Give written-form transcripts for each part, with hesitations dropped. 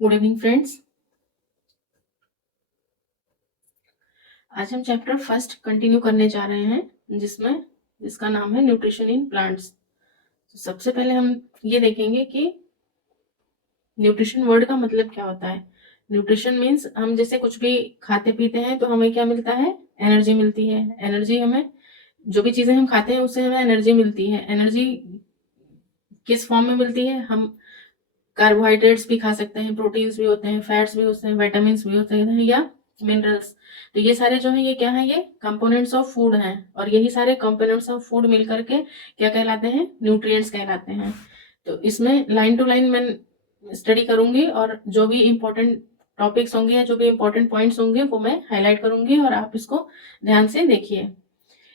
Good evening friends. आज हम chapter first continue करने जा रहे हैं जिसका नाम है न्यूट्रिशन इन प्लांट्स। तो सबसे पहले हम ये देखेंगे कि न्यूट्रिशन वर्ड का मतलब क्या होता है। न्यूट्रिशन मीन्स हम जैसे कुछ भी खाते पीते हैं तो हमें क्या मिलता है, एनर्जी मिलती है। एनर्जी हमें जो भी चीजें हम खाते हैं उससे हमें एनर्जी मिलती है। एनर्जी किस फॉर्म में मिलती है, हम कार्बोहाइड्रेट्स भी खा सकते हैं, प्रोटीन्स भी होते हैं, फैट्स भी होते हैं, विटामिन भी होते हैं या मिनरल्स। तो ये सारे जो है ये क्या है, ये कंपोनेंट्स ऑफ फूड हैं। और यही सारे कंपोनेंट्स ऑफ फूड मिलकर के क्या कहलाते हैं, न्यूट्रिएंट्स कहलाते हैं। तो इसमें लाइन टू लाइन मैं स्टडी करूंगी और जो भी इंपॉर्टेंट टॉपिक्स होंगे या जो भी इंपॉर्टेंट पॉइंट्स होंगे वो मैं हाईलाइट करूंगी और आप इसको ध्यान से देखिए।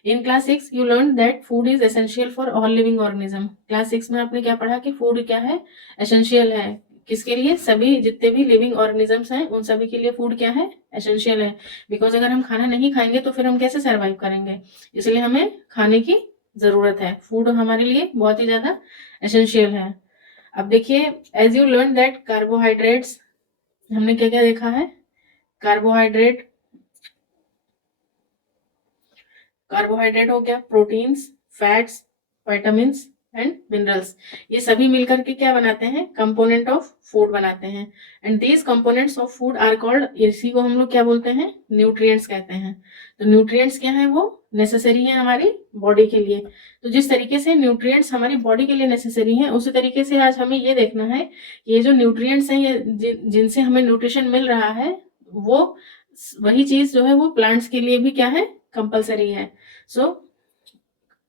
In class 6 you learn that food is essential for all living organism. Class 6 में आपने क्या पढ़ा कि फूड क्या है, एसेंशियल है। किसके लिए, सभी जितने भी लिविंग ऑर्गेनिजम्स हैं उन सभी के लिए फूड क्या है, एसेंशियल है। बिकॉज अगर हम खाना नहीं खाएंगे तो फिर हम कैसे सर्वाइव करेंगे, इसलिए हमें खाने की जरूरत है। फूड हमारे लिए बहुत ही ज्यादा एसेंशियल है। अब देखिए, as you learn that carbohydrates, हमने क्या क्या देखा है, कार्बोहाइड्रेट कार्बोहाइड्रेट हो गया, proteins, fats, vitamins and minerals. ये सभी मिलकर के क्या बनाते हैं, कंपोनेंट ऑफ फूड बनाते हैं। And these components of food are called, इसी को हम लोग क्या बोलते हैं, न्यूट्रिएंट्स कहते हैं। तो न्यूट्रिएंट्स क्या है, वो नेसेसरी है हमारी बॉडी के लिए। तो जिस तरीके से न्यूट्रिएंट्स हमारी बॉडी के लिए नेसेसरी है, उसी तरीके से आज हमें ये देखना है कि ये जो न्यूट्रिएंट्स हैं, ये जिनसे हमें न्यूट्रिशन मिल रहा है, वो वही चीज जो है वो प्लांट्स के लिए भी क्या है, कंपलसरी है। सो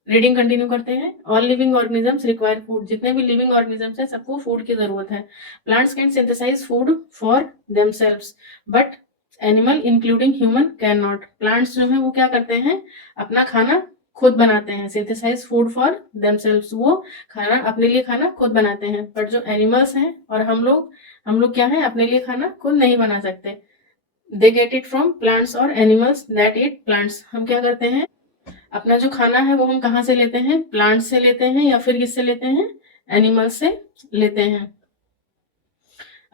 रीडिंग कंटिन्यू करते हैं। All living organisms require food, जितने भी लिविंग ऑर्गेनिजम्स हैं सबको फूड की जरूरत है। Plants can synthesise food for themselves but animal including human can not. Plants जो है वो क्या करते हैं, अपना खाना खुद बनाते हैं, सिंथेसाइज फूड फॉर देमसेल्व्स, वो खाना अपने लिए खाना खुद बनाते हैं। बट जो एनिमल्स हैं और हम लोग क्या है, अपने लिए खाना खुद नहीं बना सकते। They get it from plants और एनिमल्स दैट ईट प्लांट्स। हम क्या करते हैं, अपना जो खाना है वो हम कहाँ से लेते हैं, प्लांट से लेते हैं या फिर किससे लेते हैं, एनिमल्स से लेते हैं।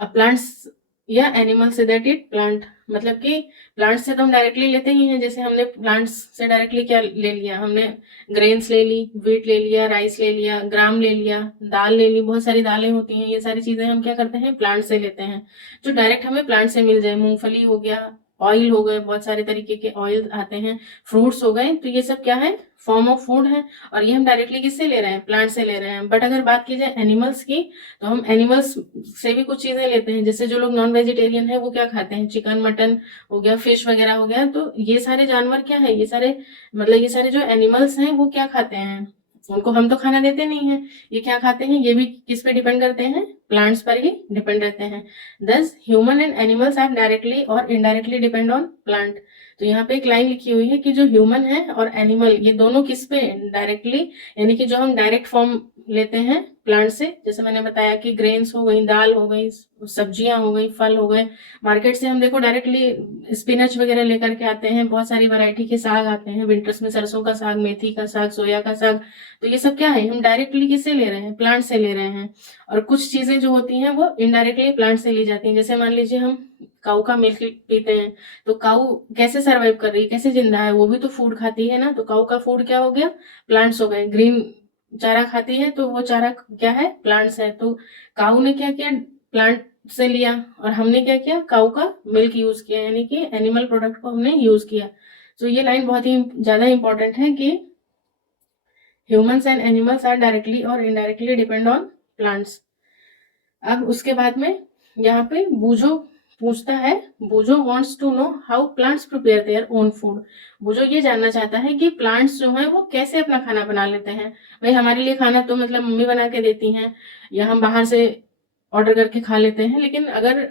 अब प्लांट्स या animal say that it plant, मतलब कि प्लांट से तो हम डायरेक्टली लेते ही हैं। जैसे हमने प्लांट्स से डायरेक्टली क्या ले लिया, हमने ग्रेन्स ले ली, व्हीट ले लिया, राइस ले लिया, ग्राम ले लिया, दाल ले ली, बहुत सारी दालें होती हैं। ये सारी चीजें हम क्या करते हैं, प्लांट से लेते हैं, जो डायरेक्ट हमें प्लांट से मिल जाए। मूंगफली हो गया, ऑयल हो गए, बहुत सारे तरीके के ऑयल आते हैं, फ्रूट्स हो गए, तो ये सब क्या है, फॉर्म ऑफ फूड है। और ये हम डायरेक्टली किससे ले रहे हैं, प्लांट से ले रहे हैं। बट अगर बात की जाए एनिमल्स की, तो हम एनिमल्स से भी कुछ चीजें लेते हैं। जैसे जो लोग नॉन वेजिटेरियन है वो क्या खाते हैं, चिकन, मटन हो गया, फिश वगैरह हो गया। तो ये सारे जानवर क्या है, ये सारे मतलब ये सारे जो एनिमल्स हैं वो क्या खाते हैं, उनको हम तो खाना देते नहीं है। ये क्या खाते हैं, ये भी किस पे डिपेंड करते हैं, प्लांट्स पर ही डिपेंड रहते हैं। Thus human and animals are directly और इनडायरेक्टली डिपेंड ऑन प्लांट। तो यहाँ पे एक लाइन लिखी हुई है कि जो ह्यूमन है और एनिमल, ये दोनों किस पे डायरेक्टली, यानी कि जो हम डायरेक्ट फॉर्म लेते हैं प्लांट से, जैसे मैंने बताया कि ग्रेन्स हो गई, दाल हो गई, सब्जियां हो गई, फल हो गए। मार्केट से हम देखो डायरेक्टली स्पिनच वगैरह लेकर के आते हैं, बहुत सारी वैरायटी के साग आते हैं विंटर्स में, सरसों का साग, मेथी का साग, सोया का साग। तो ये सब क्या है, हम डायरेक्टली किससे ले रहे हैं, प्लांट से ले रहे हैं। और कुछ चीजें जो होती हैं वो इनडायरेक्टली प्लांट से ली जाती हैं। जैसे मान लीजिए हम काऊ का मिल्क पीते हैं, तो काऊ कैसे सरवाइव कर रही है, कैसे जिंदा है, वो भी तो फूड खाती है ना। तो काऊ का फूड क्या हो गया, प्लांट्स हो गए। ग्रीन चारा खाती है तो वो चारा क्या है, प्लांट्स है। तो काऊ ने क्या किया, प्लांट से लिया, और हमने क्या किया, काऊ का मिल्क यूज किया, यानी कि एनिमल प्रोडक्ट को हमने यूज किया। तो ये लाइन बहुत ही ज्यादा इंपॉर्टेंट है कि humans and animals are directly और इनडायरेक्टली डिपेंड ऑन प्लांट्स। अब उसके बाद में यहाँ पे बूझो पूछता है, Boojho wants to know how plants prepare their own food. Boojho ये जानना चाहता है कि प्लांट्स जो है वो कैसे अपना खाना बना लेते हैं। भाई हमारे लिए खाना तो मतलब मम्मी बना के देती हैं या हम बाहर से ऑर्डर करके खा लेते हैं, लेकिन अगर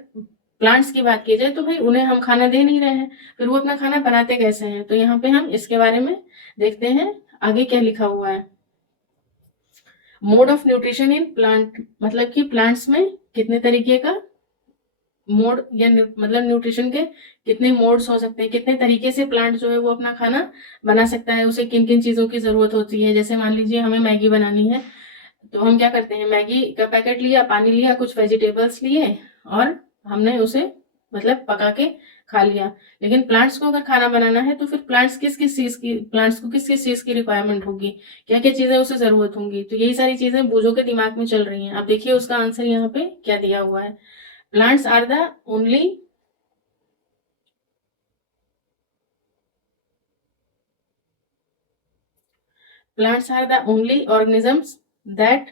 प्लांट्स की बात की जाए तो भाई उन्हें हम खाना दे नहीं रहे हैं, फिर वो अपना खाना बनाते कैसे हैं। तो यहाँ पे हम इसके बारे में देखते हैं आगे क्या लिखा हुआ है। Mode of nutrition in plant, मतलब कि प्लांट्स में कितने तरीके का मोड या मतलब न्यूट्रिशन के कितने मोड्स हो सकते हैं, कितने तरीके से प्लांट जो है वो अपना खाना बना सकता है, उसे किन किन चीजों की जरूरत होती है। जैसे मान लीजिए हमें मैगी बनानी है, तो हम क्या करते हैं, मैगी का पैकेट लिया, पानी लिया, कुछ वेजिटेबल्स लिए और हमने उसे मतलब पका के खा लिया। लेकिन प्लांट्स को अगर खाना बनाना है तो फिर प्लांट्स को किस किस चीज की रिक्वायरमेंट होगी, क्या क्या चीजें उसे जरूरत होंगी। तो यही सारी चीजें बूझों के दिमाग में चल रही हैं। अब देखिए उसका आंसर यहाँ पे क्या दिया हुआ है। Plants are the only plants are the only organisms that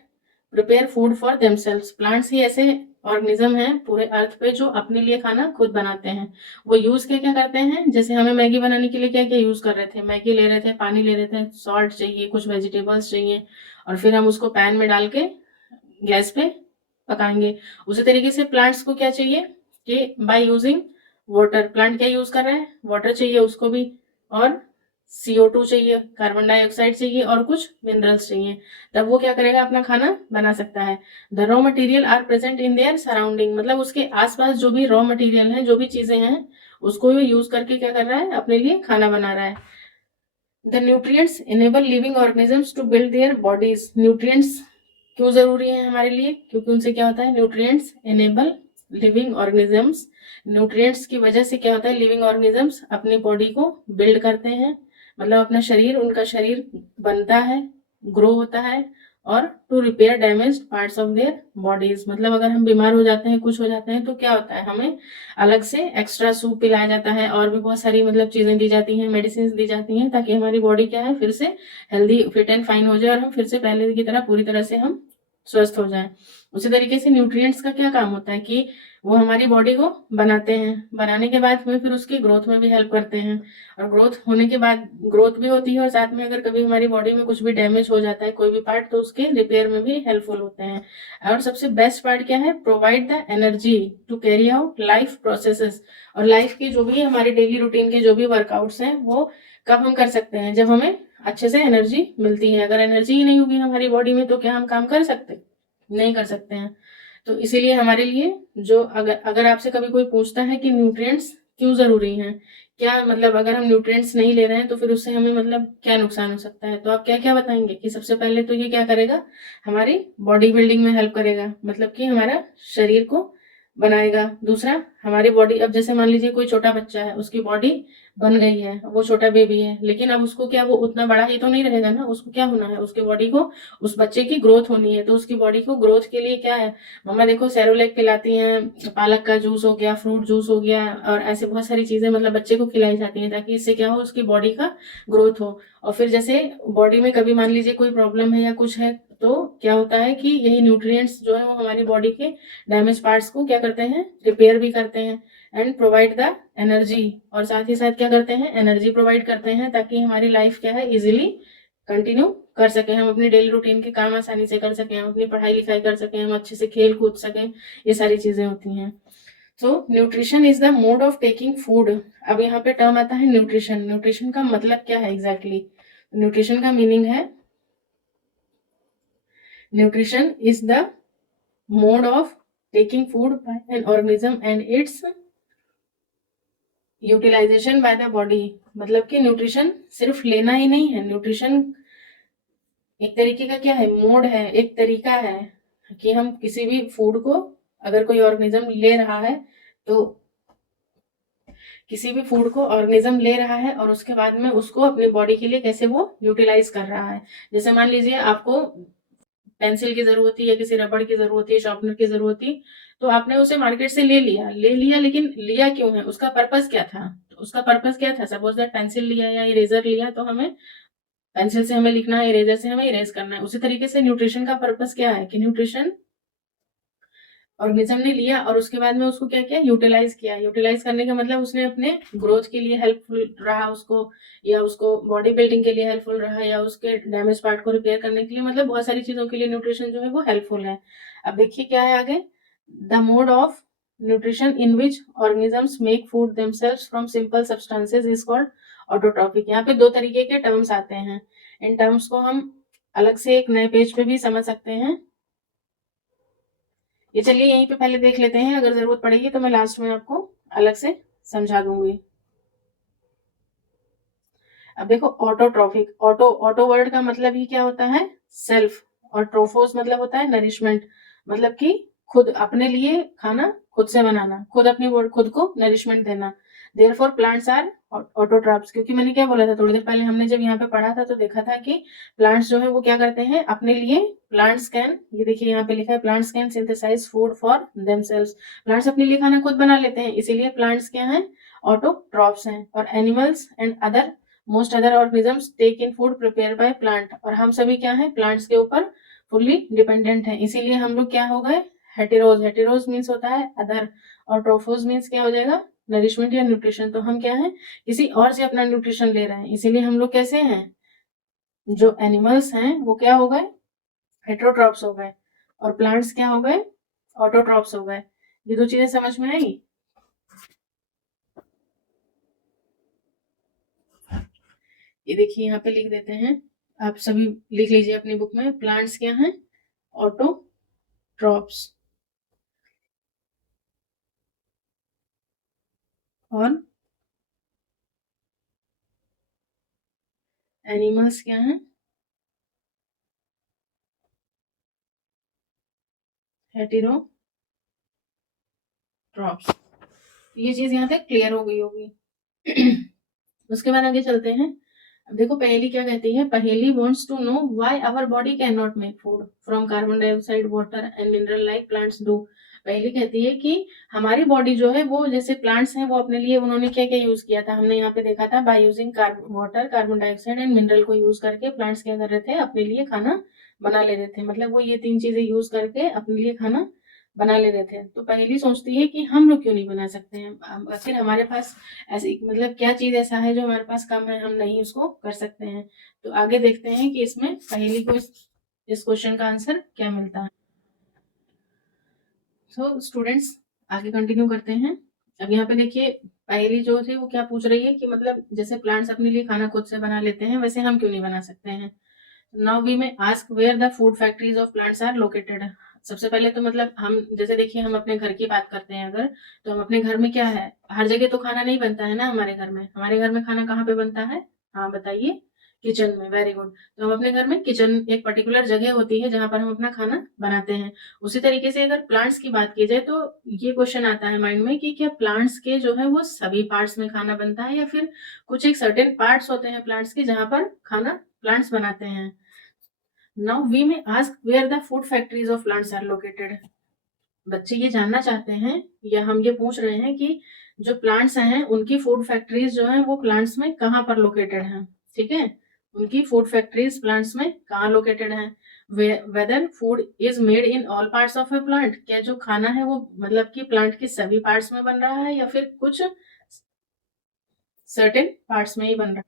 prepare food for themselves. Plants ही ऐसे ऑर्गेनिज्म हैं पूरे अर्थ पे जो अपने लिए खाना खुद बनाते हैं। वो यूज क्या क्या करते हैं, जैसे हमें मैगी बनाने के लिए क्या क्या यूज कर रहे थे, मैगी ले रहे थे, पानी ले रहे थे, सॉल्ट चाहिए, कुछ वेजिटेबल्स चाहिए, और फिर हम उसको पैन में डाल के गैस पे पकाएंगे। उसी तरीके से प्लांट्स को क्या चाहिए कि बाय यूजिंग वाटर, प्लांट क्या यूज कर रहा है, वाटर चाहिए उसको भी, और CO2 चाहिए, कार्बन डाइऑक्साइड चाहिए, और कुछ मिनरल्स चाहिए, तब वो क्या करेगा, अपना खाना बना सकता है। The raw material are present in their surrounding, मतलब उसके आसपास जो भी रॉ मटेरियल है, जो भी चीजें हैं, उसको यूज करके क्या कर रहा है, अपने लिए खाना बना रहा है। The nutrients enable living organisms to build their bodies. Nutrients क्यों जरूरी है हमारे लिए, क्योंकि उनसे क्या होता है, nutrients enable living organisms, nutrients की वजह से क्या होता है, लिविंग ऑर्गेनिजम्स अपनी बॉडी को बिल्ड करते हैं, मतलब अपना शरीर, उनका शरीर बनता है, ग्रो होता है, और to repair damage parts of their bodies, मतलब अगर हम बीमार हो जाते हैं, कुछ हो जाते हैं, तो क्या होता है, हमें अलग से एक्स्ट्रा सूप पिलाया जाता है, और भी बहुत सारी मतलब चीजें दी जाती हैं, मेडिसिन दी जाती हैं, ताकि हमारी बॉडी क्या है, फिर से हेल्दी फिट एंड फाइन हो जाए, और हम फिर से पहले की तरह पूरी तरह से हम स्वस्थ हो जाएं। उसी तरीके से न्यूट्रिएंट्स का क्या काम होता है कि वो हमारी बॉडी को बनाते हैं, बनाने के बाद में फिर उसकी ग्रोथ में भी हेल्प करते हैं, और ग्रोथ होने के बाद ग्रोथ भी होती है, और साथ में अगर कभी हमारी बॉडी में कुछ भी डैमेज हो जाता है कोई भी पार्ट, तो उसके रिपेयर में भी हेल्पफुल होते हैं। और सबसे बेस्ट पार्ट क्या है, provide the energy to carry out life processes. और लाइफ की जो भी हमारे डेली रूटीन के जो भी वर्कआउट्स हैं, वो कब हम कर सकते हैं, जब हमें अच्छे से एनर्जी मिलती है। अगर एनर्जी ही नहीं होगी हमारी बॉडी में, तो क्या हम काम कर सकते, नहीं कर सकते हैं। तो इसीलिए हमारे लिए जो अगर आपसे कभी कोई पूछता है कि न्यूट्रिएंट्स क्यों जरूरी हैं, क्या मतलब अगर हम न्यूट्रिएंट्स नहीं ले रहे हैं तो फिर उससे हमें मतलब क्या नुकसान हो सकता है, तो आप क्या क्या बताएंगे कि सबसे पहले तो ये क्या करेगा, हमारी बॉडी बिल्डिंग में हेल्प करेगा, मतलब कि हमारा शरीर को बनाएगा। दूसरा, हमारी बॉडी, अब जैसे मान लीजिए कोई छोटा बच्चा है, उसकी बॉडी बन गई है, वो छोटा बेबी है, लेकिन अब उसको क्या, वो उतना बड़ा ही तो नहीं रहेगा ना, उसको क्या होना है, उसके बॉडी को, उस बच्चे की ग्रोथ होनी है। तो उसकी बॉडी को ग्रोथ के लिए क्या है, मम्मा देखो सेरोलैक पिलाती हैं, पालक का जूस हो गया, फ्रूट जूस हो गया, और ऐसे बहुत सारी चीजें मतलब बच्चे को खिलाई जाती हैं, ताकि इससे क्या हो, उसकी बॉडी का ग्रोथ हो। और फिर जैसे बॉडी में कभी मान लीजिए कोई प्रॉब्लम है या कुछ है, तो क्या होता है कि यही न्यूट्रिएंट्स जो है वो हमारी बॉडी के डैमेज पार्ट्स को क्या करते हैं, रिपेयर भी करते हैं, एंड प्रोवाइड द एनर्जी, और साथ ही साथ क्या करते हैं, एनर्जी प्रोवाइड करते हैं, ताकि हमारी लाइफ क्या है, इजिली कंटिन्यू कर सकें, हम अपनी डेली रूटीन के काम आसानी से कर सकें, हम अपनी पढ़ाई लिखाई कर सकें, हम अच्छे से खेल कूद सकें, ये सारी चीजें होती हैं। तो nutrition is the mode of taking food. अब यहाँ पे टर्म आता है न्यूट्रिशन। न्यूट्रिशन का मतलब क्या है एग्जैक्टली, न्यूट्रिशन का मीनिंग है, nutrition is the mode of taking food by an organism and its utilization by the body। मतलब कि न्यूट्रिशन सिर्फ लेना ही नहीं है, न्यूट्रिशन एक तरीके का क्या है, मोड है, एक तरीका है कि हम किसी भी फूड को, अगर कोई ऑर्गेनिज्म ले रहा है, तो किसी भी फूड को ऑर्गेनिज्म ले रहा है और उसके बाद में उसको अपनी बॉडी के लिए कैसे वो यूटिलाइज कर रहा है। जैसे मान लीजिए आपको पेंसिल की जरूरत थी, या किसी रबड़ की जरूरत थी, शार्पनर की जरूरत थी, तो आपने उसे मार्केट से ले लिया, लेकिन लिया क्यों है, उसका पर्पस क्या था, तो उसका पर्पस क्या था, सपोज दैट पेंसिल लिया या इरेजर लिया, तो हमें पेंसिल से हमें लिखना है, इरेजर से हमें इरेज करना है। उसी तरीके से न्यूट्रिशन का पर्पस क्या है कि न्यूट्रिशन ऑर्गेनिज्म ने लिया और उसके बाद में उसको क्या किया, यूटिलाइज किया। यूटिलाइज करने का मतलब उसने अपने ग्रोथ के लिए हेल्पफुल रहा उसको, या उसको बॉडी बिल्डिंग के लिए हेल्पफुल रहा, या उसके डैमेज पार्ट को रिपेयर करने के लिए, मतलब बहुत सारी चीजों के लिए न्यूट्रिशन जो है वो हेल्पफुल है। अब देखिए क्या है आगे, the mode of nutrition in which organisms make food themselves from simple substances is called autotrophic. यहाँ पे दो तरीके के टर्म्स आते हैं, इन टर्म्स को हम अलग से एक नए पेज पे भी समझ सकते हैं। ये चलिए यहीं पे पहले देख लेते हैं, अगर जरूरत पड़ेगी तो मैं लास्ट में आपको अलग से समझा दूंगी। अब देखो ऑटोट्रॉफिक, ऑटो वर्ड का मतलब ही क्या होता है, सेल्फ, और ट्रोफोस मतलब होता है नरिशमेंट, मतलब कि खुद अपने लिए खाना खुद से बनाना, खुद अपनी खुद को नरिशमेंट देना। देयरफॉर प्लांट्स आर ऑटोट्रॉप्स, क्योंकि मैंने क्या बोला था थोड़ी देर पहले, हमने जब यहाँ पे पढ़ा था तो देखा था कि प्लांट्स जो है वो क्या करते हैं अपने लिए। प्लांट्स कैन, ये देखिए यहाँ पे लिखा है, plants can synthesise food for themselves. Plants अपने लिए खाना खुद बना लेते हैं, इसीलिए प्लांट्स क्या हैं, ऑटोट्रॉप्स हैं। और animals and other most other organisms take in food prepare by plant, और हम सभी क्या है, प्लांट्स के ऊपर फुल्ली डिपेंडेंट है, इसीलिए हम लोग क्या हो गए, हेटेरोज। हेटेरोज मीन्स होता है अदर, और ट्रोफोज मीन्स क्या हो जाएगा, नरिशमेंट या न्यूट्रिशन। तो हम क्या है, किसी और से अपना न्यूट्रिशन ले रहे हैं, इसीलिए हम लोग कैसे हैं, जो एनिमल्स हैं वो क्या हो गए, हेटेरोट्रॉप्स हो गए, और प्लांट्स क्या हो गए, ऑटोट्रॉप्स हो गए। ये दो चीजें समझ में आई। ये देखिए यहाँ पे लिख देते हैं, आप सभी लिख लीजिए अपनी बुक में, प्लांट्स क्या हैं, ऑटोट्रॉप्स, और एनिमल्स क्या हैं, हेटेरोट्रॉप्स। ये चीज यहाँ तक क्लियर हो गई होगी। उसके बाद आगे चलते हैं। अब देखो पहेली क्या कहती है, Paheli wants to know why our body can not make food from carbon dioxide, water and mineral like plants do. Paheli कहती है कि हमारी बॉडी जो है वो, जैसे प्लांट्स हैं वो अपने लिए उन्होंने क्या क्या यूज किया था, हमने यहाँ पे देखा था, by using water, carbon dioxide and mineral को यूज करके प्लांट्स क्या कर रहे थे, अपने लिए खाना बना ले रहे थे। मतलब वो ये तीन चीजें यूज करके अपने लिए खाना बना ले रहे थे। तो पहेली सोचती है कि हम लोग क्यों नहीं बना सकते हैं, फिर हमारे पास ऐसी मतलब क्या चीज ऐसा है जो हमारे पास कम है, हम नहीं उसको कर सकते हैं। तो आगे देखते हैं कि इसमें पहेली को इस क्वेश्चन का आंसर क्या मिलता है। तो स्टूडेंट्स आगे कंटिन्यू करते हैं। अब यहाँ पे देखिए पहेली जो थी वो क्या पूछ रही है कि मतलब जैसे प्लांट्स अपने लिए खाना खुद से बना लेते हैं, वैसे हम क्यों नहीं बना सकते हैं। Now we may ask where the food factories of plants are located. सबसे पहले तो मतलब हम जैसे देखिए, हम अपने घर की बात करते हैं अगर, तो हम अपने घर में क्या है, हर जगह तो खाना नहीं बनता है ना हमारे घर में। हमारे घर में खाना कहाँ पे बनता है, हाँ बताइए, किचन में। Very good. तो हम अपने घर में किचन एक पर्टिकुलर जगह होती है जहां पर हम अपना खाना बनाते हैं। उसी तरीके से अगर प्लांट्स की बात की जाए तो ये क्वेश्चन आता है माइंड में कि क्या प्लांट्स के जो है वो सभी पार्ट्स में खाना बनता है, या फिर कुछ एक सर्टेन पार्ट्स होते हैं प्लांट्स के जहां पर खाना प्लांट्स बनाते हैं। Now we may ask where the food factories of plants are located. बच्चे ये जानना चाहते हैं, या हम ये पूछ रहे हैं कि जो प्लांट्स हैं उनकी फूड फैक्ट्रीज जो है वो प्लांट्स में कहाँ पर लोकेटेड हैं। ठीक है, उनकी फूड फैक्ट्रीज प्लांट्स में कहाँ लोकेटेड हैं। Whether food is made in all parts of a plant, क्या जो खाना है वो मतलब कि प्लांट के सभी पार्ट्स में बन रहा है, या फिर कुछ सर्टेन पार्ट्स में ही बन रहा है।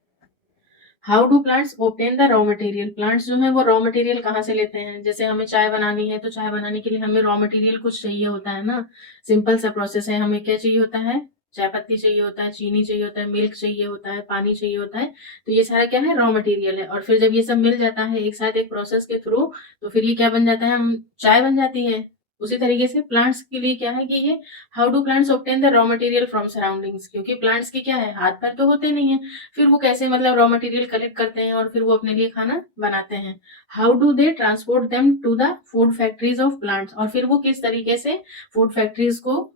How do plants obtain the raw material, plants जो है वो रॉ मटेरियल कहाँ से लेते हैं। जैसे हमें चाय बनानी है तो चाय बनाने के लिए हमें रॉ मटेरियल कुछ चाहिए होता है ना। सिंपल सा प्रोसेस है, हमें क्या चाहिए होता है, चाय पत्ती चाहिए होता है, चीनी चाहिए होता है, मिल्क चाहिए होता है, पानी चाहिए होता है। तो ये सारा क्या है, रॉ मटेरियल है। और फिर जब ये सब मिल जाता है एक साथ एक प्रोसेस के थ्रू, तो फिर ये क्या बन जाता है, हम चाय बन जाती है। उसी तरीके से प्लांट्स के लिए क्या है कि ये, how do plants obtain the raw material from surroundings, क्योंकि प्लांट्स की क्या है, हाथ पैर तो होते नहीं है, फिर वो कैसे मतलब रॉ मटेरियल कलेक्ट करते हैं और फिर वो अपने लिए खाना बनाते हैं। How do they transport them to the food factories of plants, और फिर वो किस तरीके से फूड फैक्ट्रीज को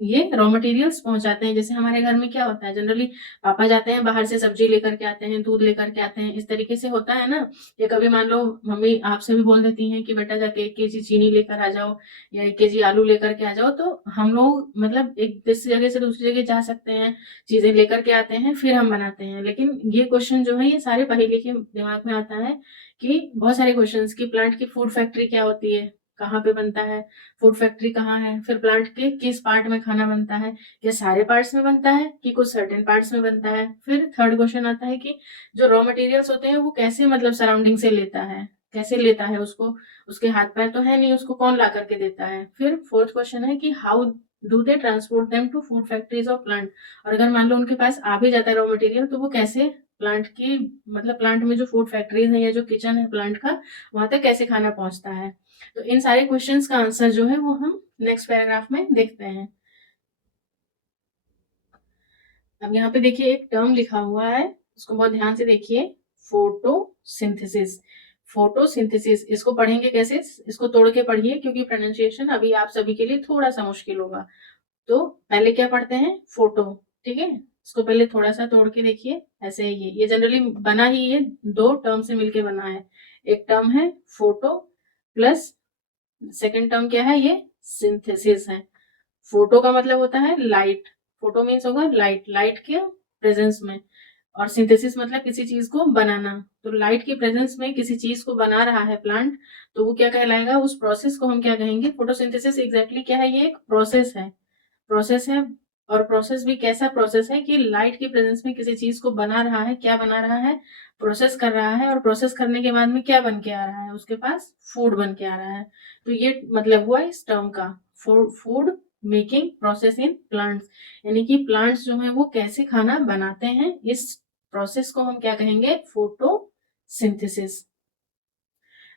ये रॉ मटेरियल्स पहुंचाते हैं। जैसे हमारे घर में क्या होता है, जनरली पापा जाते हैं बाहर से, सब्जी लेकर के आते हैं, दूध लेकर के आते हैं, इस तरीके से होता है ना। या कभी मान लो मम्मी आपसे भी बोल देती हैं कि बेटा जाके 1 kg चीनी लेकर आ जाओ, या 1 kg आलू लेकर के आ जाओ। तो हम लोग मतलब एक जगह से दूसरी जगह जा सकते हैं, चीजें लेकर के आते हैं, फिर हम बनाते हैं। लेकिन ये क्वेश्चन जो है ये सारे पहेली के दिमाग में आता है कि बहुत सारे क्वेश्चन की, प्लांट की फूड फैक्ट्री क्या होती है, कहाँ पे बनता है, फूड फैक्ट्री कहाँ है, फिर प्लांट के किस पार्ट में खाना बनता है, क्या सारे पार्ट्स में बनता है कि कुछ सर्टेन पार्ट्स में बनता है। फिर थर्ड क्वेश्चन आता है कि जो रॉ मटेरियल्स होते हैं वो कैसे मतलब सराउंडिंग से लेता है, कैसे लेता है उसको, उसके हाथ पैर तो है नहीं, उसको कौन ला करके देता है। फिर फोर्थ क्वेश्चन है कि how do they transport them to food factories of plant, और अगर मान लो उनके पास आ भी जाता है रॉ मटेरियल तो वो कैसे प्लांट की मतलब प्लांट में जो फूड फैक्ट्रीज है या जो किचन है प्लांट का, वहां तक कैसे खाना पहुंचता है। तो इन सारे क्वेश्चंस का आंसर जो है वो हम नेक्स्ट पैराग्राफ में देखते हैं। अब यहाँ पे देखिए एक टर्म लिखा हुआ है, उसको बहुत ध्यान से देखिए, फोटोसिंथेसिस। फोटोसिंथेसिस। इसको पढ़ेंगे कैसे, इसको तोड़ के पढ़िए क्योंकि प्रोनाउंसिएशन अभी आप सभी के लिए थोड़ा सा मुश्किल होगा। तो पहले क्या पढ़ते हैं, फोटो, ठीक है। इसको पहले थोड़ा सा तोड़ के देखिए, ऐसे है ये जनरली बना ही ये दो टर्म से मिलके बना है। एक टर्म है फोटो प्लस सेकेंड टर्म क्या है, ये सिंथेसिस है। फोटो का मतलब होता है लाइट, फोटो मीन्स होगा लाइट, लाइट के प्रेजेंस में, और सिंथेसिस मतलब किसी चीज को बनाना। तो लाइट के प्रेजेंस में किसी चीज को बना रहा है प्लांट, तो वो क्या कहलाएगा, उस प्रोसेस को हम क्या कहेंगे, फोटोसिंथेसिस। एग्जैक्टली क्या है, ये एक प्रोसेस है, प्रोसेस है। और प्रोसेस भी कैसा प्रोसेस है कि लाइट के प्रेजेंस में किसी चीज को बना रहा है, क्या बना रहा है, प्रोसेस कर रहा है, और प्रोसेस करने के बाद में क्या बन के आ रहा है, उसके पास फूड बन के आ रहा है। तो ये मतलब हुआ इस टर्म का, food making process in plants, यानी कि प्लांट्स जो है वो कैसे खाना बनाते हैं, इस प्रोसेस को हम क्या कहेंगे, फोटोसिंथेसिस।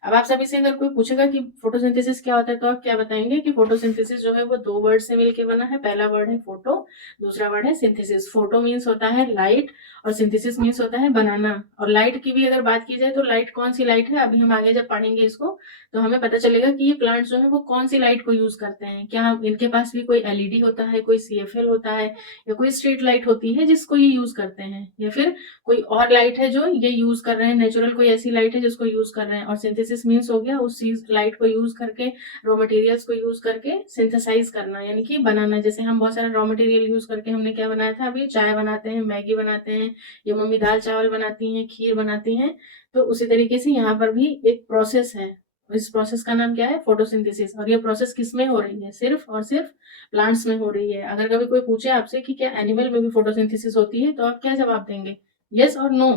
अब आप सभी से अगर कोई पूछेगा कि फोटोसिंथेसिस क्या होता है, तो आप क्या बताएंगे कि फोटोसिंथेसिस जो है वो दो वर्ड से मिलके बना है। पहला वर्ड है फोटो, दूसरा वर्ड है सिंथेसिस। फोटो मीन्स होता है लाइट और सिंथेसिस मीन्स होता है बनाना। और लाइट की भी अगर बात की जाए तो लाइट कौन सी लाइट है, अभी हम आगे जब पढ़ेंगे इसको तो हमें पता चलेगा कि ये प्लांट्स जो है वो कौन सी लाइट को यूज करते हैं। क्या इनके पास भी कोई एलईडी होता है, कोई सीएफएल होता है, या कोई स्ट्रीट लाइट होती है जिसको ये यूज करते हैं, या फिर कोई और लाइट है जो ये यूज कर रहे हैं, नेचुरल कोई ऐसी लाइट है जिसको यूज कर रहे हैं। और सिंथेसिस मीन्स हो गया उस चीज लाइट को यूज करके, रॉ मटेरियल्स को यूज करके सिंथेसाइज करना, यानी कि बनाना। जैसे हम बहुत सारा रॉ मटेरियल यूज करके हमने क्या बनाया था, अभी चाय बनाते हैं, मैगी बनाते हैं, या मम्मी दाल चावल बनाती हैं, खीर बनाती हैं। तो उसी तरीके से यहाँ पर भी एक प्रोसेस है, इस प्रोसेस का नाम क्या है, फोटोसिंथेसिस। और ये प्रोसेस किस में हो रही है, सिर्फ और सिर्फ प्लांट्स में हो रही है। अगर कभी कोई पूछे आपसे कि क्या एनिमल में भी फोटोसिंथेसिस होती है, तो आप क्या जवाब देंगे, यस और नो?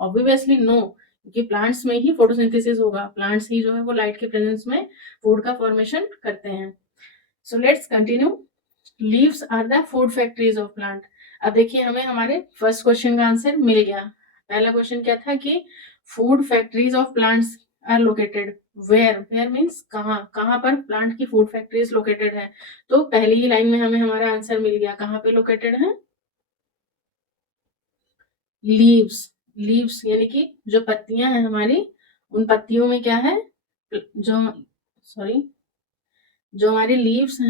ऑब्वियसली नो, क्योंकि प्लांट्स में ही फोटोसिंथेसिस होगा, प्लांट्स ही जो है वो लाइट के प्रेजेंस में फूड का फॉर्मेशन करते हैं। So let's continue. Leaves are the food factories of plant. अब देखिए हमें हमारे फर्स्ट क्वेश्चन का आंसर मिल गया। पहला क्वेश्चन क्या था कि food factories of plants are located where, where means कहाँ, कहाँ पर प्लांट की फूड फैक्ट्रीज लोकेटेड है। तो पहली ही लाइन में हमें हमारा आंसर मिल गया, कहाँ पे लोकेटेड है, लीव्स। लीव्स यानी कि जो पत्तियां हैं हमारी, उन पत्तियों में क्या है, जो सॉरी जो हमारी लीव्स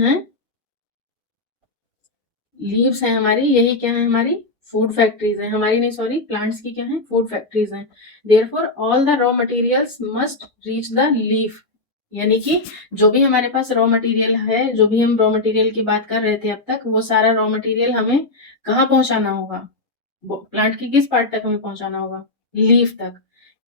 हैं हमारी, यही क्या है, हमारी फूड फैक्ट्रीज है, हमारी नहीं सॉरी प्लांट्स की क्या है, फूड फैक्ट्रीज हैं। Therefore all the raw materials must reach the leaf, यानी कि जो भी हमारे पास रॉ मटेरियल है, जो भी हम रॉ मटेरियल की बात कर रहे थे अब तक, वो सारा रॉ मटेरियल हमें कहाँ पहुंचाना होगा, प्लांट की किस पार्ट तक हमें पहुंचाना होगा, लीफ तक।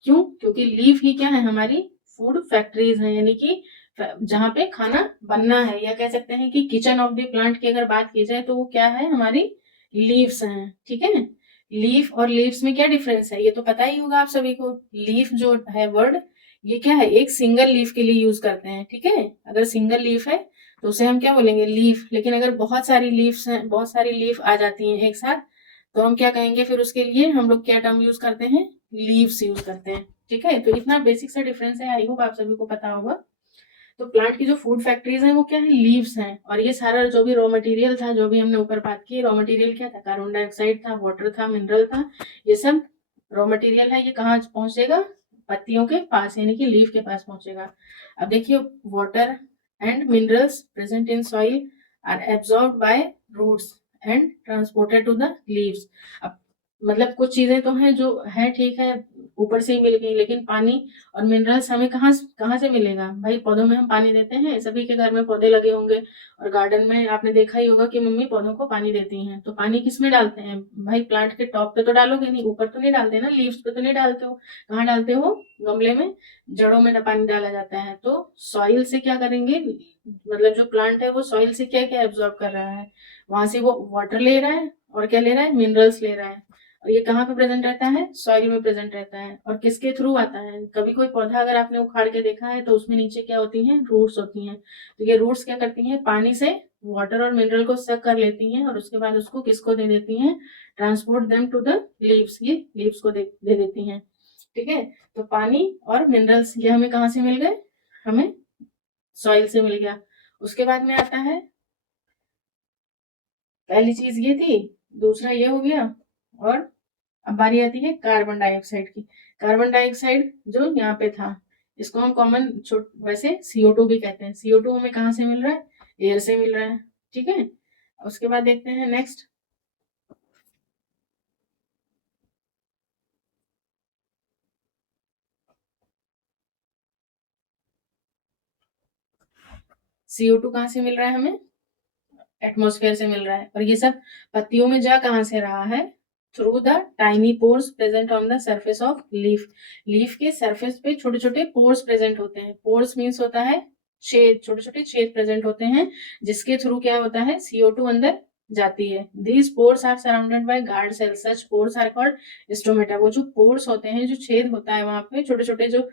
क्यों, क्योंकि लीफ ही क्या है, हमारी फूड फैक्ट्रीज है, यानी कि जहां पे खाना बनना है, या कह सकते हैं कि किचन ऑफ द प्लांट की अगर बात की जाए तो वो क्या है, हमारी लीव्स हैं, ठीक है। लीफ और लीव्स में क्या डिफरेंस है, ये तो पता ही होगा आप सभी को। लीफ जो है वर्ड, ये क्या है, एक सिंगल लीफ के लिए यूज करते हैं, ठीक है। अगर सिंगल लीफ है तो उसे हम क्या बोलेंगे, लीफ। लेकिन अगर बहुत सारी लीव्स हैं, बहुत सारी लीफ आ जाती हैं एक साथ, तो हम क्या कहेंगे, फिर उसके लिए हम लोग क्या टर्म यूज करते हैं, लीव्स यूज करते हैं, ठीक है। तो इतना बेसिक सा डिफरेंस है, आई होप आप सभी को पता होगा। तो प्लांट की जो फूड फैक्ट्रीज हैं वो क्या है, लीव्स हैं। और ये सारा जो भी रॉ मटेरियल था, जो भी हमने ऊपर बात की, रॉ मटेरियल क्या था, कार्बन डाइऑक्साइड था, वाटर था, मिनरल था, ये सब रॉ मटेरियल है। ये कहाँ पहुंचेगा, पत्तियों के पास, यानी कि लीफ के पास पहुंचेगा। अब देखिए, water and minerals present in soil are absorb by roots and transported to the leaves. अब मतलब कुछ चीजें तो हैं जो है, ठीक है, ऊपर से ही मिल गई, लेकिन पानी और मिनरल्स हमें कहाँ कहाँ से मिलेगा भाई, पौधों में हम पानी देते हैं, सभी के घर में पौधे लगे होंगे, और गार्डन में आपने देखा ही होगा कि मम्मी पौधों को पानी देती हैं। तो पानी किस में डालते हैं भाई, प्लांट के टॉप पे तो डालोगे नहीं, ऊपर तो नहीं डालते ना, लीव्स पे तो नहीं डालते हो, कहाँ डालते हो, गमले में, जड़ों में पानी डाला जाता है। तो सॉइल से क्या करेंगे, मतलब जो प्लांट है वो सॉइल से क्या क्या एब्जॉर्ब कर रहा है, वहां से वो वाटर ले रहा है, और क्या ले रहा है, मिनरल्स ले रहा है। और ये कहाँ पे प्रेजेंट रहता है, सॉइल में प्रेजेंट रहता है। और किसके थ्रू आता है, कभी कोई पौधा अगर आपने उखाड़ के देखा है तो उसमें नीचे क्या होती हैं, रूट्स होती हैं। तो ये रूट्स क्या करती हैं, पानी से वाटर और मिनरल को सक कर लेती हैं, और उसके बाद उसको किसको दे देती हैं, transport them to the leaves, ये लीव्स को दे देती हैं, ठीक है। तो पानी और मिनरल्स ये हमें कहाँ से मिल गए, हमें सॉइल से मिल गया। उसके बाद में आता है, पहली चीज ये थी, दूसरा ये हो गया, और अब बारी आती है कार्बन डाइऑक्साइड की। कार्बन डाइऑक्साइड जो यहाँ पे था, इसको हम कॉमन वैसे CO2 भी कहते हैं। CO2 हमें कहाँ से मिल रहा है? एयर से मिल रहा है, ठीक है। उसके बाद देखते हैं नेक्स्ट, CO2 कहाँ से मिल रहा है हमें? एटमॉस्फेयर से मिल रहा है। और ये सब पत्तियों में जा कहाँ से रहा है? Through the tiny pores present on the surface of leaf. Leaf के सरफेस पे छोटे छोटे पोर्स प्रेजेंट होते हैं। पोर्स मीन्स होता है छेद, छोटे छोटे छेद प्रेजेंट होते हैं, जिसके थ्रू क्या होता है? CO2 अंदर जाती है। These pores are surrounded by guard cells, such pores are called stomata. वो जो पोर्स होते हैं, जो छेद होता है वहां पे छोटे छोटे जो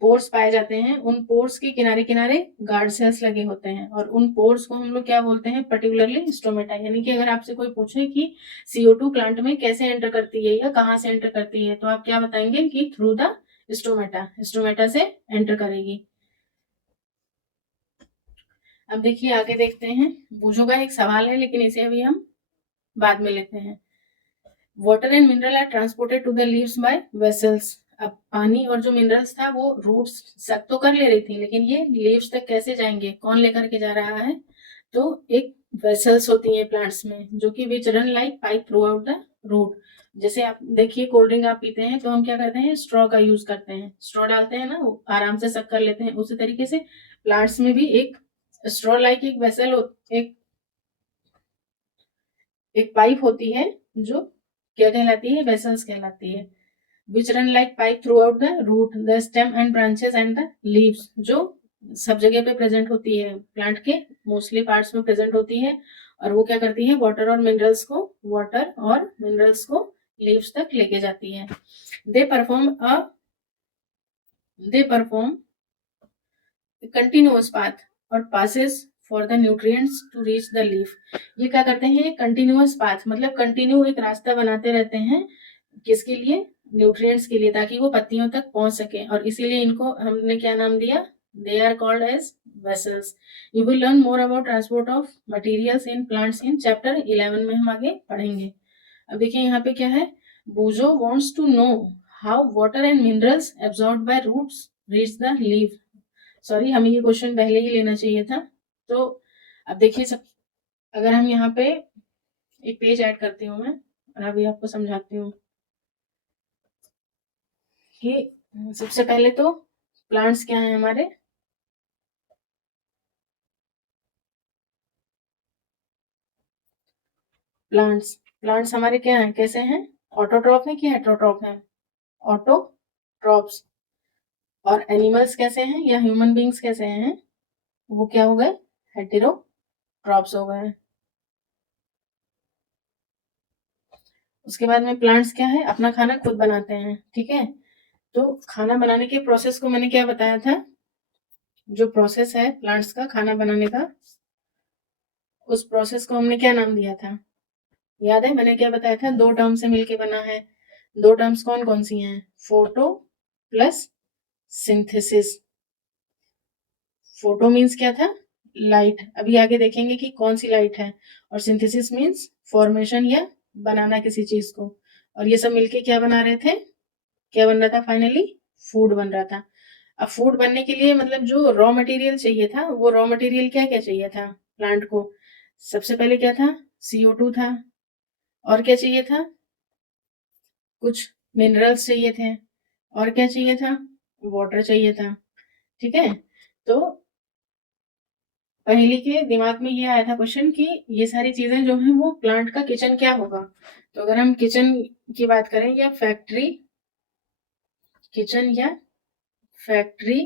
पोर्स पाए जाते हैं, उन पोर्स के किनारे किनारे गार्ड सेल्स लगे होते हैं, और उन पोर्स को हम लोग क्या बोलते हैं? Particularly stomata. यानी कि अगर आपसे कोई पूछे कि CO2 प्लांट में कैसे एंटर करती है या कहाँ से एंटर करती है, तो आप क्या बताएंगे कि थ्रू द स्टोमेटा, स्टोमेटा से एंटर करेगी। अब देखिए आगे देखते हैं, बूझों का एक सवाल है, लेकिन इसे अभी हम बाद में लेते हैं। Water and mineral are transported to the leaves by vessels. अब पानी और जो मिनरल्स था वो रूट्स सक तो कर ले रही थी, लेकिन ये लीव्स तक कैसे जाएंगे? कौन लेकर के जा रहा है? तो एक वेसल्स होती है प्लांट्स में, जो कि which run like pipe throughout the root. जैसे आप देखिए कोल्ड ड्रिंक आप पीते हैं तो हम क्या करते हैं? स्ट्रॉ का यूज करते हैं, स्ट्रॉ डालते हैं ना, वो आराम से सक कर लेते हैं। उसी तरीके से प्लांट्स में भी एक स्ट्रॉ लाइक एक वेसल, एक पाइप होती है, जो क्या कहलाती है? वेसल्स कहलाती है। Which run like pipe throughout the root, the stem and branches and the leaves, जो सब जगह पे प्रेजेंट होती है, प्लांट के मोस्टली पार्ट्स में प्रेजेंट होती है। और वो क्या करती है? वाटर और मिनरल्स को लीव्स तक लेके जाती है। दे परफॉर्म कंटिन्यूअस पाथ और passes for the nutrients to reach the leaf. ये क्या करते हैं? कंटिन्यूअस पाथ मतलब कंटिन्यू एक रास्ता बनाते रहते हैं, किसके लिए? न्यूट्रिएंट्स के लिए, ताकि वो पत्तियों तक पहुंच सके। और इसीलिए इनको हमने क्या नाम दिया? They are called as vessels. You will learn more about transport of materials in plants in chapter 11 में हम आगे पढ़ेंगे। अब देखिए यहाँ पे क्या है? Boojho wants to know how water and minerals absorb by roots reach the leaf. Sorry, हमें ये क्वेश्चन पहले ही लेना चाहिए था। तो अब देखिए सब, अगर हम यहाँ पे एक पेज ऐड करती हूँ मैं, और अभी आपको समझाती हूँ कि सबसे पहले तो प्लांट्स क्या है हमारे? प्लांट्स हमारे क्या हैं? कैसे हैं? ऑटोट्रॉप है कि हेटरोट्रॉप है? ऑटोट्रॉप्स। और एनिमल्स कैसे हैं, या ह्यूमन बींग्स कैसे हैं? वो क्या हो गए? हेटेरोट्रॉप्स हो गए। उसके बाद में प्लांट्स क्या है? अपना खाना खुद बनाते हैं, ठीक है। तो खाना बनाने के प्रोसेस को मैंने क्या बताया था? जो प्रोसेस है प्लांट्स का खाना बनाने का, उस प्रोसेस को हमने क्या नाम दिया था? याद है मैंने क्या बताया था? दो टर्म से मिलके बना है। दो टर्म्स कौन कौन सी हैं? Photo plus synthesis. Photo means क्या था? लाइट। अभी आगे देखेंगे कि कौन सी लाइट है। और सिंथेसिस मीन्स फॉर्मेशन या बनाना किसी चीज को। और ये सब मिलके क्या बना रहे थे? क्या बन रहा था फाइनली? फूड बन रहा था। अब फूड बनने के लिए मतलब जो रॉ मटेरियल चाहिए था, वो रॉ मटेरियल क्या क्या चाहिए था प्लांट को? सबसे पहले क्या था? CO2 था। और क्या चाहिए था? कुछ मिनरल्स चाहिए थे। और क्या चाहिए था? वाटर चाहिए था, ठीक है। तो पहली के दिमाग में ये आया था क्वेश्चन कि ये सारी चीजें जो है वो प्लांट का किचन क्या होगा। तो अगर हम किचन की बात करें, या फैक्ट्री, किचन या फैक्ट्री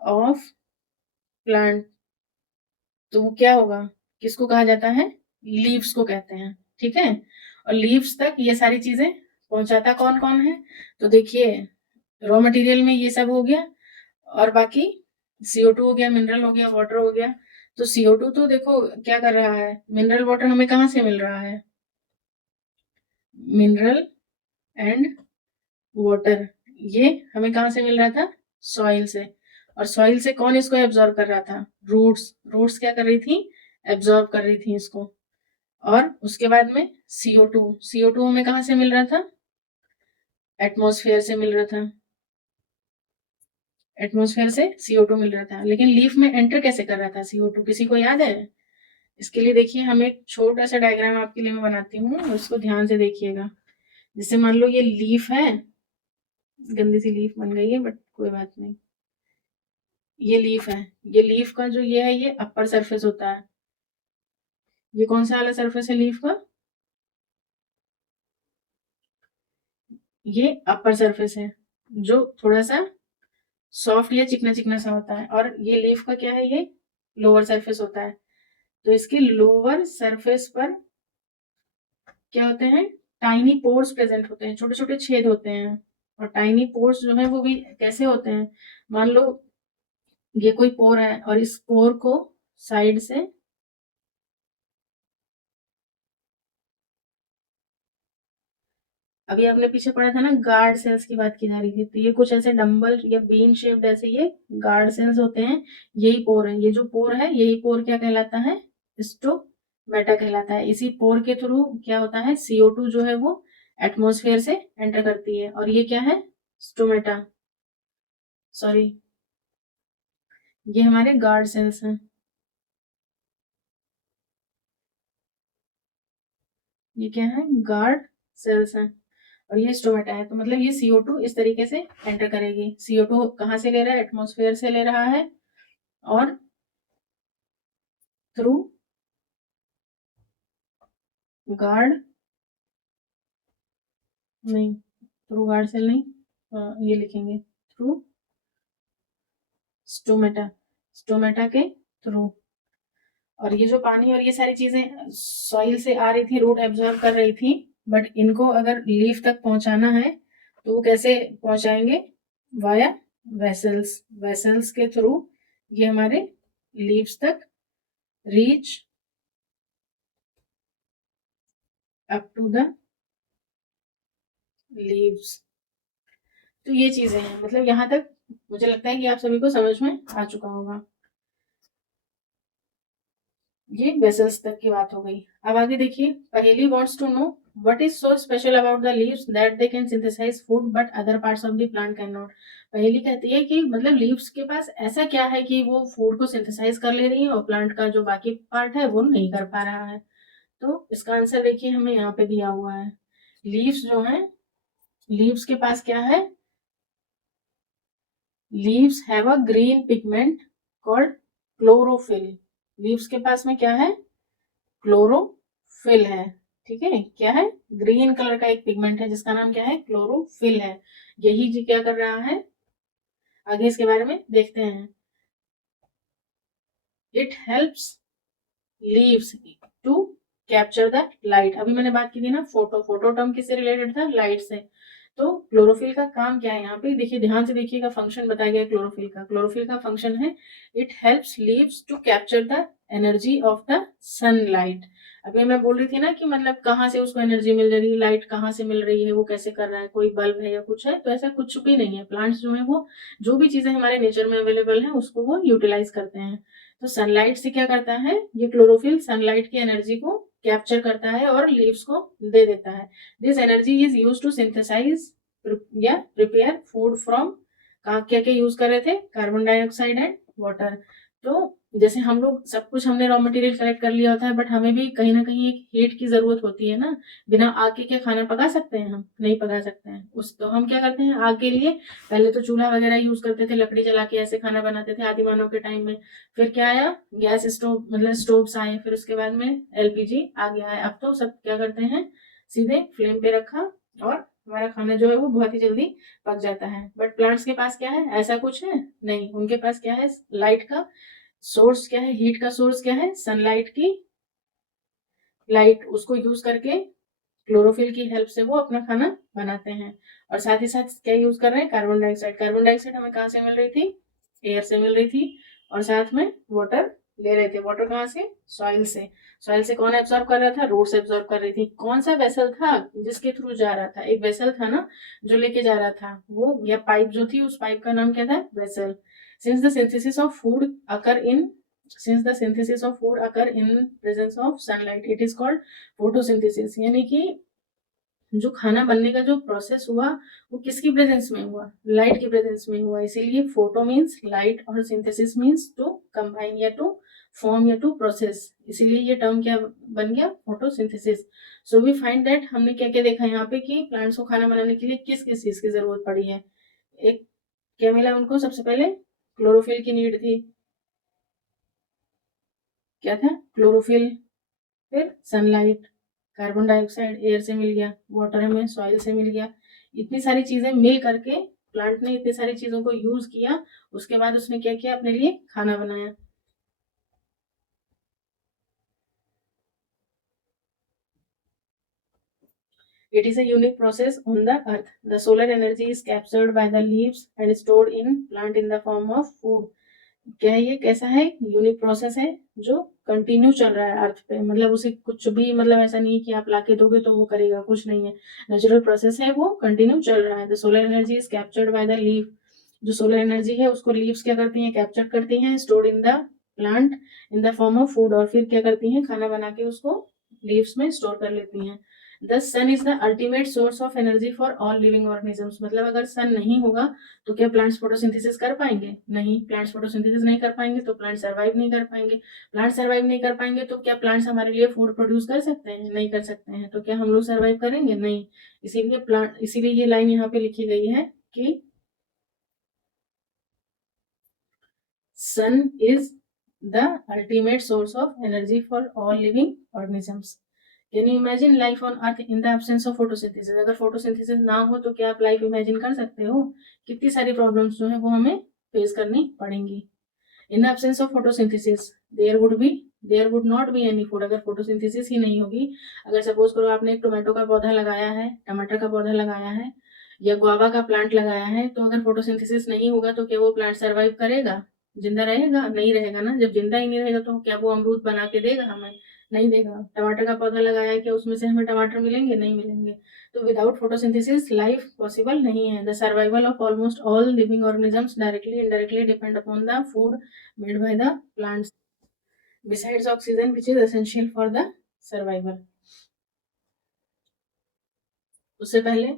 ऑफ प्लांट, तो वो क्या होगा? किसको कहा जाता है? लीव्स को कहते हैं, ठीक है। और लीव्स तक ये सारी चीजें पहुंचाता कौन कौन है? तो देखिए, रॉ मटेरियल में ये सब हो गया, और बाकी CO2 हो गया, मिनरल हो गया, वाटर हो गया। तो CO2 तो देखो क्या कर रहा है, मिनरल वाटर हमें कहाँ से मिल रहा है? मिनरल एंड वाटर ये हमें कहाँ से मिल रहा था? सॉइल से। और सॉइल से कौन इसको एब्जॉर्ब कर रहा था? रूट्स। रूट्स क्या कर रही थी? एब्जॉर्ब कर रही थी इसको। और उसके बाद में CO2, CO2 हमें कहाँ से मिल रहा था? एटमॉस्फेयर से मिल रहा था, एटमॉस्फेयर से CO2 मिल रहा था। लेकिन लीफ में एंटर कैसे कर रहा था CO2, किसी को याद है? इसके लिए देखिए, हम एक छोटा सा डायग्राम आपके लिए मैं बनाती हूँ, उसको ध्यान से देखिएगा। जैसे मान लो ये लीफ है, गंदी सी लीफ बन गई है बट कोई बात नहीं। ये लीफ है, ये लीफ का जो ये है ये अपर सरफेस होता है। ये कौन सा वाला सरफेस है लीफ का? ये अपर सरफेस है, जो थोड़ा सा सॉफ्ट या चिकना चिकना सा होता है। और ये लीफ का क्या है? ये लोअर सरफेस होता है। तो इसके लोअर सरफेस पर क्या होते हैं? टाइनी पोर्स प्रेजेंट होते हैं, छोटे छोटे छेद होते हैं। और टाइनी पोर्स जो है वो भी कैसे होते हैं? मान लो ये कोई पोर है और इस पोर को साइड से अभी आपने पीछे पढ़ा था ना, गार्ड सेल्स की बात की जा रही थी, तो ये कुछ ऐसे डंबल या बीन शेप्ड ऐसे ये गार्ड सेल्स होते हैं। यही पोर है, ये जो पोर है यही पोर क्या कहलाता है? स्टोमेटा कहलाता है। इसी पोर के थ्रू क्या होता है? CO2 जो है वो एटमॉस्फेयर से एंटर करती है। और ये क्या है? स्टोमेटा, सॉरी, ये हमारे गार्ड सेल्स हैं। ये क्या है? गार्ड सेल्स हैं। और ये स्टोमेटा है। तो मतलब ये CO2 इस तरीके से एंटर करेगी। CO2 कहाँ से ले रहा है? एटमॉस्फेयर से ले रहा है, और थ्रू गार्ड, नहीं, थ्रू गार्ड सेल नहीं, ये लिखेंगे थ्रू स्टोमेटा, स्टोमेटा के थ्रू। और ये जो पानी और ये सारी चीजें सॉइल से आ रही थी, रूट एब्जॉर्ब कर रही थी, बट इनको अगर लीफ तक पहुंचाना है तो वो कैसे पहुंचाएंगे? वाया वेसल्स, वेसल्स के थ्रू ये हमारे लीव्स तक reach up to the leaves. तो ये चीजें हैं, मतलब यहाँ तक मुझे लगता है कि आप सभी को समझ में आ चुका होगा। ये वेसल्स तक की बात हो गई। अब आगे देखिए, Paheli wants to know what is so special about the leaves that they can synthesise food but other parts of the plant cannot. Paheli कहती है कि मतलब लीव्स के पास ऐसा क्या है कि वो फूड को सिंथेसाइज कर ले रही है और प्लांट का जो बाकी पार्ट है वो नहीं कर पा रहा है। तो इसका आंसर देखिए हमें यहाँ पे दिया हुआ है। लीव्स जो है, लीव्स के पास क्या है? Leaves have a green pigment called chlorophyll. Leaves के पास में क्या है? क्लोरोफिल है। ठीक है, क्या है? ग्रीन कलर का एक पिगमेंट है जिसका नाम क्या है? क्लोरोफिल है। यही जी क्या कर रहा है? आगे इसके बारे में देखते हैं। It helps leaves to capture the light. अभी मैंने बात की थी ना, फोटो, फोटो टर्म किससे रिलेटेड था? लाइट से। तो क्लोरोफिल का काम क्या है? यहाँ पे देखिए, ध्यान से देखिएगा, फंक्शन बताया गया क्लोरोफिल का। क्लोरोफिल का फंक्शन है it helps leaves to capture the energy of the sunlight. अभी मैं बोल रही थी ना कि मतलब कहाँ से उसको एनर्जी मिल रही है, लाइट कहाँ से मिल रही है, वो कैसे कर रहा है, कोई बल्ब है या कुछ है? तो ऐसा कुछ भी नहीं है। प्लांट्स जो है वो जो भी चीजें हमारे नेचर में अवेलेबल है उसको वो यूटिलाइज करते हैं। तो सनलाइट से क्या करता है? ये क्लोरोफिल सनलाइट की एनर्जी को कैप्चर करता है और लीव्स को दे देता है। This energy is use to synthesise या प्रिपेयर फूड फ्रॉम, क्या क्या यूज कर रहे थे? Carbon dioxide and water. तो जैसे हम लोग सब कुछ हमने रॉ मटेरियल कलेक्ट कर लिया होता है, बट हमें भी कहीं ना कहीं एक हीट की जरूरत होती है ना। बिना आग के क्या खाना पका सकते हैं? हम नहीं पका सकते हैं उस, तो हम क्या करते हैं आग के लिए? पहले तो चूल्हा वगैरह यूज करते थे, लकड़ी जला के ऐसे खाना बनाते थे आदि मानव के टाइम में। फिर क्या आया? गैस स्टोव, मतलब स्टोव्स आए। फिर उसके बाद में LPG आ गया है। अब तो सब क्या करते हैं, सीधे फ्लेम पे रखा और हमारा खाना जो है वो बहुत ही जल्दी पक जाता है। बट प्लांट्स के पास क्या है? ऐसा कुछ है नहीं। उनके पास क्या है? लाइट का सोर्स क्या है? हीट का सोर्स क्या है? सनलाइट की लाइट, उसको यूज करके क्लोरोफिल की हेल्प से वो अपना खाना बनाते हैं। और साथ ही साथ क्या यूज कर रहे हैं? Carbon dioxide. कार्बन डाइऑक्साइड हमें कहाँ से मिल रही थी? एयर से मिल रही थी। और साथ में वाटर ले रहे थे। वाटर कहाँ से? सॉइल से। सॉइल से कौन एब्जॉर्ब कर रहा था? रूट्स एब्जॉर्ब कर रही थी। कौन सा वेसल था जिसके थ्रू जा रहा था? एक वेसल था ना जो लेके जा रहा था, वो या पाइप जो थी, उस पाइप का नाम क्या था? Vessel. Since the synthesis of food occur in since the synthesis of food occur in presence of sunlight it is called photosynthesis। यानी कि जो खाना बनने का जो प्रोसेस हुआ वो किसकी प्रेजेंस में हुआ, लाइट की प्रेजेंस में हुआ, इसीलिए फोटो मीन्स लाइट और सिंथेसिस मीन्स टू कंबाइन या टू फॉर्म या टू प्रोसेस, इसीलिए ये टर्म क्या बन गया, photosynthesis. So we find that हमने क्या क्या देखा यहाँ पे कि प्लांट्स को खाना बनाने के लिए किस किस चीज की जरूरत पड़ी है। एक क्या मिला उनको, सबसे पहले क्लोरोफिल की नीड थी, क्या था, क्लोरोफिल, फिर सनलाइट, कार्बन डाइऑक्साइड एयर से मिल गया, वाटर हमें सॉइल से मिल गया, इतनी सारी चीजें मिल करके प्लांट ने इतनी सारी चीजों को यूज किया, उसके बाद उसने क्या किया, अपने लिए खाना बनाया। It is a unique process on the earth. The solar energy is captured by the leaves and stored in plant in the form of food. क्या है ये, कैसा है, यूनिक प्रोसेस है जो कंटिन्यू चल रहा है अर्थ पे, मतलब उसे कुछ भी मतलब ऐसा नहीं है कि आप लाके दोगे तो वो करेगा, कुछ नहीं है, नेचुरल प्रोसेस है, वो कंटिन्यू चल रहा है। The solar energy is captured by the leaf, जो सोलर एनर्जी है उसको लीव्स क्या करती हैं, कैप्चर करती हैं, stored in the plant in the form of food, और फिर क्या करती हैं, खाना बना के उसको लीव्स में स्टोर कर लेती हैं। The sun is the ultimate source of energy for all living organisms, मतलब अगर सन नहीं होगा तो क्या प्लांट्स फोटोसिंथेसिस कर पाएंगे, नहीं, प्लांट्स फोटोसिंथेसिस नहीं कर पाएंगे तो प्लांट सर्वाइव नहीं कर पाएंगे, प्लांट सर्वाइव नहीं कर पाएंगे तो क्या प्लांट्स हमारे लिए फूड प्रोड्यूस कर सकते हैं, नहीं कर सकते हैं, तो क्या हम लोग सर्वाइव करेंगे, नहीं। इसीलिए ये लाइन यहाँ पे लिखी गई है कि sun is the ultimate source of energy for all living organisms. Can you imagine life on earth in the absence of photosynthesis, अगर फोटोसिंथेसिस ना हो तो क्या आप लाइफ इमेजिन कर सकते हो, कितनी सारी प्रॉब्लम्स जो है वो हमें फेस करनी पड़ेंगी। In the absence of photosynthesis there would not be any food, अगर फोटोसिंथेसिस ही नहीं होगी, अगर सपोज करो आपने एक टोमेटो का पौधा लगाया है, टमाटर का पौधा लगाया है, या गुआवा का प्लांट लगाया है, तो अगर फोटोसिंथेसिस नहीं होगा तो क्या वो प्लांट सर्वाइव करेगा, जिंदा रहेगा, नहीं रहेगा ना। जब जिंदा ही नहीं रहेगा तो क्या वो अमरूद बना के देगा हमें, नहीं देगा। टमाटर का पौधा लगाया है, क्या उसमें से हमें टमाटर मिलेंगे, नहीं मिलेंगे। तो विदाउट फोटोसिंथेसिस लाइफ पॉसिबल नहीं है। The survival of almost all living organisms directly indirectly depend upon the food made by the plants besides oxygen which is essential for the survival. उससे पहले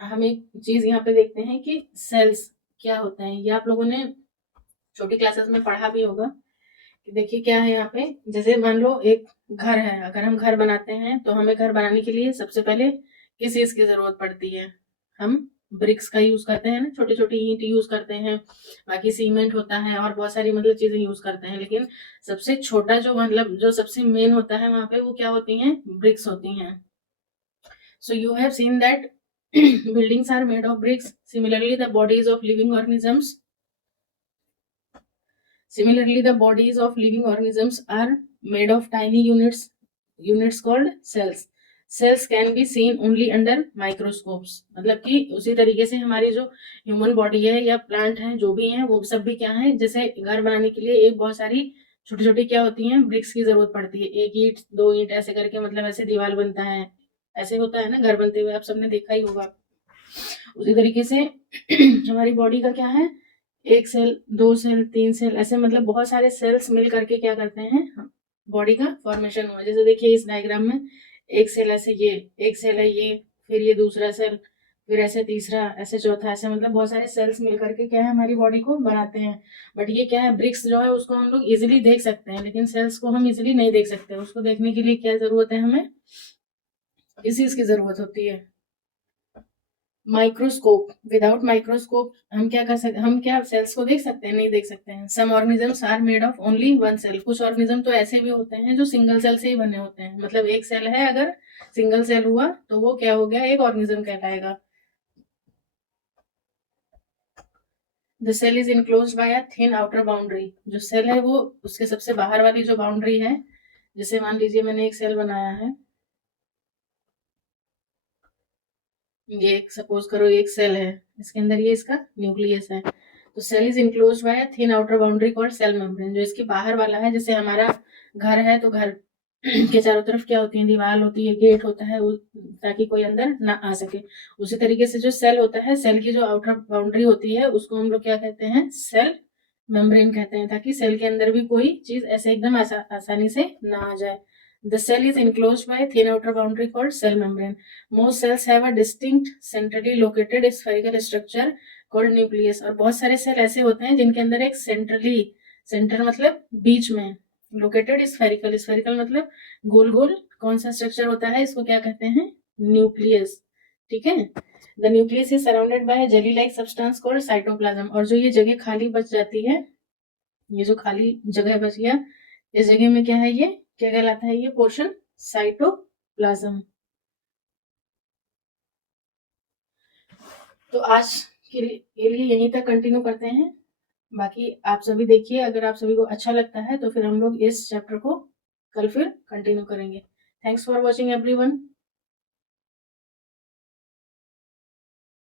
हम एक चीज यहाँ पे देखते हैं कि सेल्स क्या होता है, ये आप लोगों ने छोटी क्लासेस में पढ़ा भी होगा। देखिए क्या है यहाँ पे, जैसे मान लो एक घर है, अगर हम घर बनाते हैं तो हमें घर बनाने के लिए सबसे पहले किस चीज की जरूरत पड़ती है, हम ब्रिक्स का यूज करते हैं ना, छोटी छोटी ईंट यूज करते हैं, बाकी सीमेंट होता है और बहुत सारी मतलब चीजें यूज करते हैं, लेकिन सबसे छोटा जो मतलब जो सबसे मेन होता है वहां पे वो क्या होती हैं, ब्रिक्स होती हैं। So you have seen that buildings are made of bricks. Similarly, the bodies of living organisms are made of tiny units called cells. Cells can be seen only under microscopes. मतलब कि उसी तरीके से हमारी जो human body है या plant है जो भी है वो सब भी क्या है, जैसे घर बनाने के लिए एक बहुत सारी छोटी छोटी क्या होती हैं, ब्रिक्स की जरूरत पड़ती है, एक ईंट दो ईंट ऐसे करके मतलब ऐसे दीवार बनता है, ऐसे होता है ना घर बनते हुए, आप सबने देखा ही होगा। उसी तरीके से हमारी बॉडी का क्या है, एक सेल, दो सेल, तीन सेल, ऐसे मतलब बहुत सारे सेल्स मिल करके क्या करते हैं, बॉडी का फॉर्मेशन हुआ। जैसे देखिए इस डायग्राम में एक सेल ऐसे, ये एक सेल है, ये फिर ये दूसरा सेल, फिर ऐसे तीसरा, ऐसे चौथा, ऐसे मतलब बहुत सारे सेल्स मिल करके क्या है हमारी बॉडी को बनाते हैं। बट ये क्या है, ब्रिक्स जो है उसको हम लोग इजिली देख सकते हैं, लेकिन सेल्स को हम इजिली नहीं देख सकते। उसको देखने के लिए क्या जरूरत है, हमें इस चीज की जरूरत होती है, माइक्रोस्कोप। विदाउट माइक्रोस्कोप हम क्या कर सकते, हम क्या सेल्स को देख सकते हैं, नहीं देख सकते हैं। Some organisms are made of only one cell, कुछ ऑर्गेनिज्म तो ऐसे भी होते हैं जो सिंगल सेल से ही बने होते हैं, मतलब एक सेल है, अगर सिंगल सेल हुआ तो वो क्या हो गया, एक ऑर्गेनिज्म कहलाएगा। The cell is enclosed by a thin outer boundary, जो सेल है वो उसके सबसे बाहर वाली जो बाउंड्री है, जैसे मान लीजिए मैंने एक सेल बनाया है, ये एक सपोज करो एक सेल है, इसके अंदर ये इसका न्यूक्लियस है, तो cell is enclosed by a thin outer boundary called cell membrane, जो इसकी बाहर वाला है। जैसे हमारा घर है तो घर के चारों तरफ क्या होती है, दीवार होती है, गेट होता है, ताकि कोई अंदर ना आ सके। उसी तरीके से जो सेल होता है, सेल की जो आउटर बाउंड्री होती है उसको हम लोग क्या कहते हैं, सेल मेम्ब्रेन कहते हैं, ताकि सेल के अंदर भी कोई चीज ऐसे एकदम आसानी से ना आ जाए। The cell is enclosed by thin outer boundary called cell membrane. Most cells have a distinct centrally located spherical structure called nucleus. और बहुत सारे सेल ऐसे होते हैं जिनके अंदर एक सेंटर मतलब बीच में, लोकेटेड स्फेरिकल मतलब गोल गोल कौन सा स्ट्रक्चर होता है, इसको क्या कहते हैं, न्यूक्लियस। ठीक है। The nucleus is surrounded by jelly like substance called cytoplasm. और जो ये जगह खाली बच जाती है, ये जो खाली जगह बच गया, इस जगह में क्या है, ये क्या कहलाता है, ये पोर्शन साइटोप्लाज्म। तो आज के लिए यहीं तक कंटिन्यू करते हैं। बाकी आप सभी देखिए, अगर आप सभी को अच्छा लगता है तो फिर हम लोग इस चैप्टर को कल फिर कंटिन्यू करेंगे। Thanks for watching everyone.